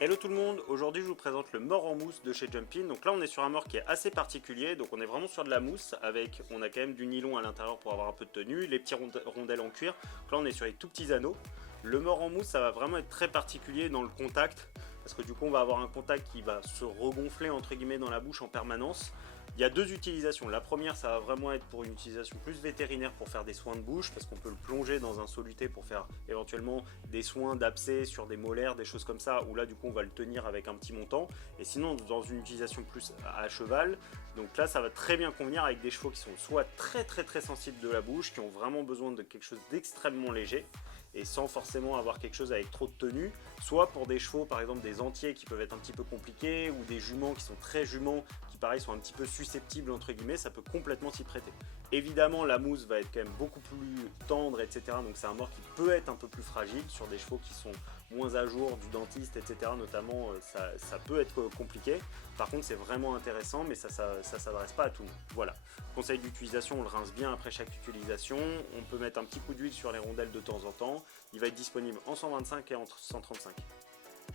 Hello tout le monde, aujourd'hui je vous présente le mort en mousse de chez Jumpin. Donc là on est sur un mort qui est assez particulier, donc on est vraiment sur de la mousse avec, on a quand même du nylon à l'intérieur pour avoir un peu de tenue, les petits rondelles en cuir. Donc là on est sur les tout petits anneaux. Le mort en mousse ça va vraiment être très particulier dans le contact, parce que du coup on va avoir un contact qui va se regonfler entre guillemets dans la bouche en permanence. Il y a deux utilisations. La première, ça va vraiment être pour une utilisation plus vétérinaire pour faire des soins de bouche, parce qu'on peut le plonger dans un soluté pour faire éventuellement des soins d'abcès sur des molaires, des choses comme ça, où là du coup on va le tenir avec un petit montant. Et sinon dans une utilisation plus à cheval, donc là ça va très bien convenir avec des chevaux qui sont soit très sensibles de la bouche, qui ont vraiment besoin de quelque chose d'extrêmement léger, et sans forcément avoir quelque chose avec trop de tenue, soit pour des chevaux par exemple des entiers qui peuvent être un petit peu compliqués, ou des juments qui sont très juments, qui pareil sont un petit peu susceptibles entre guillemets, ça peut complètement s'y prêter. Évidemment la mousse va être quand même beaucoup plus tendre, etc. Donc c'est un mort qui peut être un peu plus fragile sur des chevaux qui sont moins à jour, du dentiste, etc. Notamment ça peut être compliqué. Par contre c'est vraiment intéressant, mais ça s'adresse pas à tout le monde. Voilà. Conseil d'utilisation, on le rince bien après chaque utilisation. On peut mettre un petit coup d'huile sur les rondelles de temps en temps. Il va être disponible en 125 et en 135.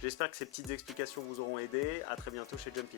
J'espère que ces petites explications vous auront aidé. A très bientôt chez Jumpin.